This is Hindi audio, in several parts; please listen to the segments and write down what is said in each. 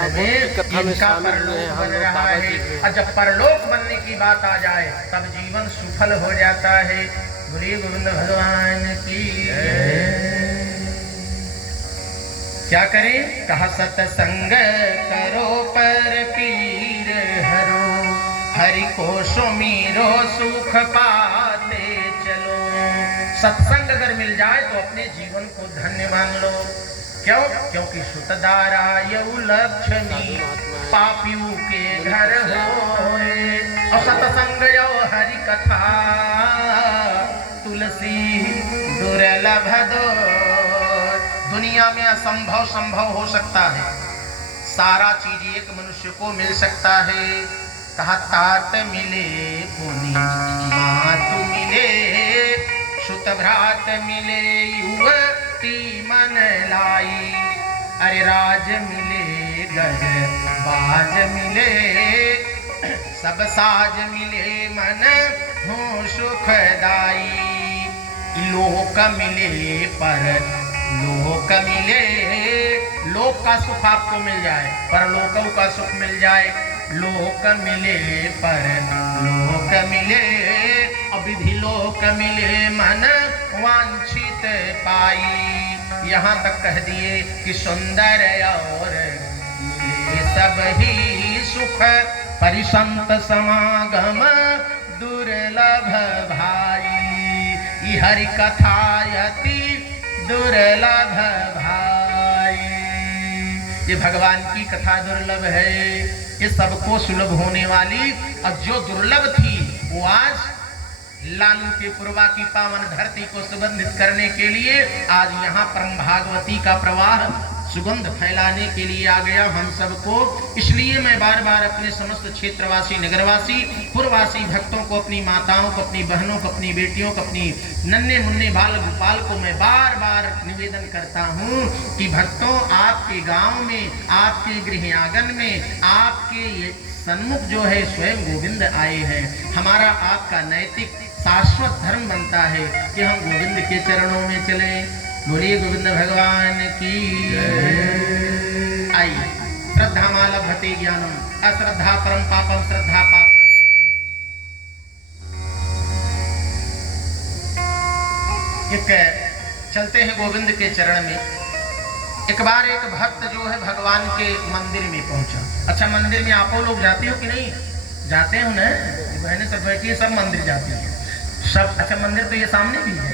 नारायण में इनका परलोक बन रहा है। और जब परलोक बनने की बात आ जाए तब जीवन सुफल हो जाता है। बोलिए गोविंद भगवान की। क्या करें? कहा सतसंग करो पर पीर हरो, हरि को सुमीरो सुख पाते चलो। सत्संग अगर मिल जाए तो अपने जीवन को धन्य मान लो। क्यों? क्योंकि सुतदारा यऊ लक्ष्मी पापियों के घर होए। और सत्संग यो हरि कथा तुलसी दुर्लभ दो। दुनिया में असंभव संभव हो सकता है, सारा चीज एक मनुष्य को मिल सकता है। कहा तात मिले पुनि मातु मिले, सुत भ्रात मिले युवती मन लाई। अरे राज मिले गज बाज मिले, सब साज मिले मन हो सुखदाई। लोक मिले पर लोक मिले, लोक का सुख आपको मिल जाए, पर लोकों का सुख मिल जाए। लोक मिले पर लोक मिले, अविधि लोक मिले मन वांछित पाई। यहाँ तक कह दिए कि सुंदर और मिले सब ही सुख, परिसंत समागम दुर्लभ भाई। हरि कथा यति दुर्लभ भाई। ये भगवान की कथा दुर्लभ है, ये सबको सुलभ होने वाली। अब जो दुर्लभ थी वो आज लालू के पूर्वा की पावन धरती को सुगंधित करने के लिए आज यहाँ परम भागवती का प्रवाह सुगंध फैलाने के लिए आ गया हम सबको। इसलिए मैं बार बार अपने समस्त क्षेत्रवासी, नगरवासी, पुरवासी भक्तों को, अपनी माताओं को, अपनी बहनों को, अपनी बेटियों को, अपनी नन्हे मुन्ने बाल गोपाल को मैं बार बार निवेदन करता हूँ कि भक्तों, आपके गांव में, आपके गृह आंगन में, आपके सन्मुख जो है स्वयं गोविंद आए हैं। हमारा आपका नैतिक शाश्वत धर्म बनता है कि हम गोविंद के चरणों में चलें। बोलिए गोविंद भगवान की। आइए, श्रद्धा माला भते ज्ञानम, अश्रद्धा परम पापम, श्रद्धा पाप। एक चलते हैं गोविंद के चरण में। एक बार एक भक्त जो है भगवान के मंदिर में पहुंचा। अच्छा, मंदिर में आप लोग जाते हो कि नहीं? जाते हो ना? बहनें सब बैठी है, सब मंदिर जाती है सब। अच्छा, मंदिर तो ये सामने भी है,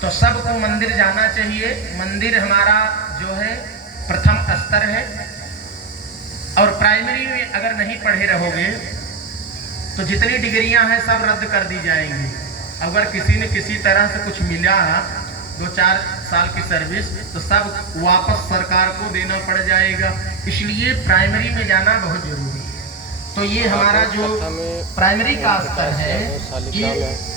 तो सबको मंदिर जाना चाहिए। मंदिर हमारा जो है प्रथम स्तर है। और प्राइमरी में अगर नहीं पढ़े रहोगे तो जितनी डिग्रियां हैं सब रद्द कर दी जाएंगी। अगर किसी ने किसी तरह से कुछ मिला 2-4 साल की सर्विस तो सब वापस सरकार को देना पड़ जाएगा। इसलिए प्राइमरी में जाना बहुत जरूरी है। तो ये हमारा जो प्राइमरी का स्तर है ये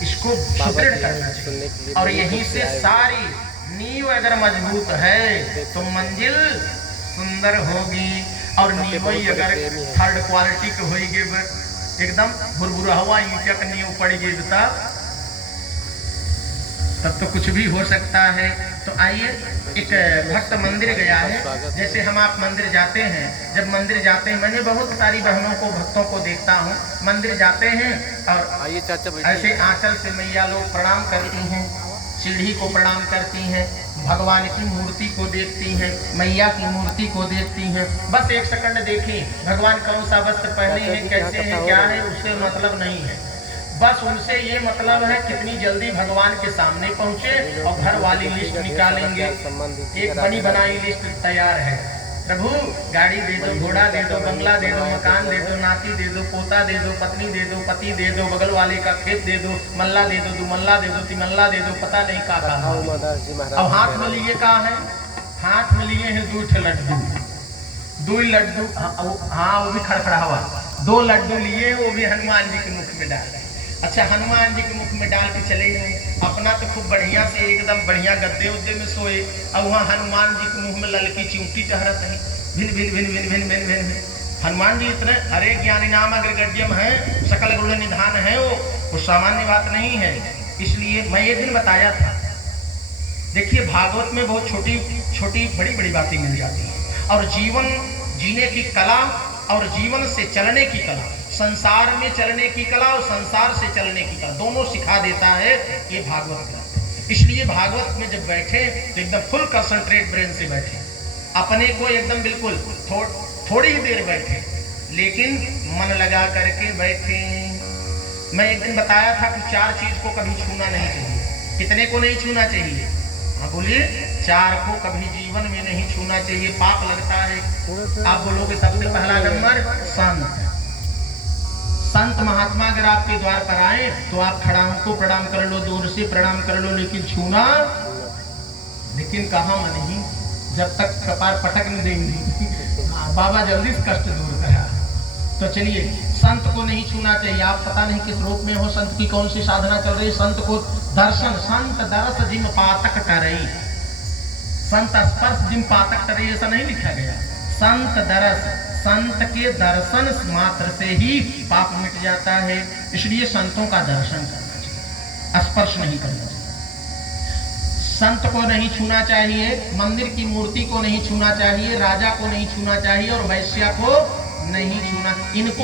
इसको सुदृढ़ करना चाहिए। और यहीं से सारी नींव अगर मजबूत है तो मंजिल सुंदर होगी। और नींव ही अगर थर्ड क्वालिटी की होगी, एकदम भुरभुरा हुआ ईंट नींव पड़ेगी तब तो कुछ भी हो सकता है। तो आइए, एक भक्त मंदिर गया है। जैसे हम आप मंदिर जाते हैं, जब मंदिर जाते हैं, मैंने बहुत सारी बहनों को, भक्तों को देखता हूँ, मंदिर जाते हैं और ऐसे आंचल से मैया लोग प्रणाम करती हैं, सीढ़ी को प्रणाम करती हैं, भगवान की मूर्ति को देखती हैं, मैया की मूर्ति को देखती हैं। बस एक सेकंड देखें भगवान कौन सा वस्त्र पहने हैं, कैसे हैं, क्या है, उससे मतलब नहीं है। बस उनसे ये मतलब है कितनी जल्दी भगवान के सामने पहुंचे और घर वाली लिस्ट निकालेंगे। एक बनी बनाई लिस्ट तैयार है। प्रभु गाड़ी दे दो, घोड़ा दे दो, बंगला दे दो, मकान दे दो, नाती दे दो, पोता दे दो, पत्नी दे दो, पति दे दो, बगल वाले का खेत दे दो, मल्ला दे दो, दुमल्ला दे दो, तिमल्ला दे दो, पता नहीं का कहा। अब हाथ में लिए कहा है? हाथ में लिए हैं 2 लड्डू। 2 लड्डू, हाँ वो भी खड़खड़ा हुआ। 2 लड्डू लिए, वो भी हनुमान जी के मुख में डाले। अच्छा, हनुमान जी के मुख में डाल के चले गए। अपना तो खूब बढ़िया से एकदम बढ़िया गद्दे उद्दे में सोए, अब वहाँ हनुमान जी के मुंह में ललकी चिमटी टहरत है। भिन भिन भिन भिन भिन भिन भिन भिन। हनुमान जी इतने अरे ज्ञानी नाम अग्रगण्यम है, सकल गुण निधान है, वो सामान्य बात नहीं है। इसलिए मैं एक दिन बताया था, देखिए भागवत में बहुत छोटी छोटी बड़ी बड़ी बातें मिल जाती हैं। और जीने की कला और जीवन से चलने की कला, संसार में चलने की कला और संसार से चलने की कला, दोनों सिखा देता है ये भागवत ग्रंथ। इसलिए भागवत में जब बैठे तो एकदम फुल कंसंट्रेट ब्रेन से बैठे, अपने को एकदम बिल्कुल थोड़ी ही देर बैठे, लेकिन मन लगा करके बैठे। मैं एक दिन बताया था कि 4 चीज को कभी छूना नहीं चाहिए। कितने को नहीं छूना चाहिए? हाँ बोलिए। 4 को कभी जीवन में नहीं छूना चाहिए, पाप लगता है। आप बोलोगे सबसे पहला नंबर संत। संत महात्मा अगर आपके द्वार पर आए तो आप खड़ा उनको प्रणाम कर लो, दूर से प्रणाम कर लो, लेकिन छूना। लेकिन कहा मन ही, जब तक कपार पटक नहीं देंगे बाबा जल्दी से कष्ट दूर करा। तो चलिए, संत को नहीं छूना चाहिए। आप पता नहीं किस रूप में हो, संत की कौन सी साधना चल रही है। संत को दर्शन, संत दरस जिम पातक टरई, संत स्पर्श जिम पातक टरई, ऐसा नहीं लिखा गया। संत दरस, संत के दर्शन मात्र से ही पाप मिट जाता है। इसलिए संतों का दर्शन करना चाहिए, स्पर्श नहीं करना चाहिए। संत को नहीं छूना चाहिए, मंदिर की मूर्ति को नहीं छूना चाहिए, राजा को नहीं छूना चाहिए और वैश्या को नहीं छूना। इनको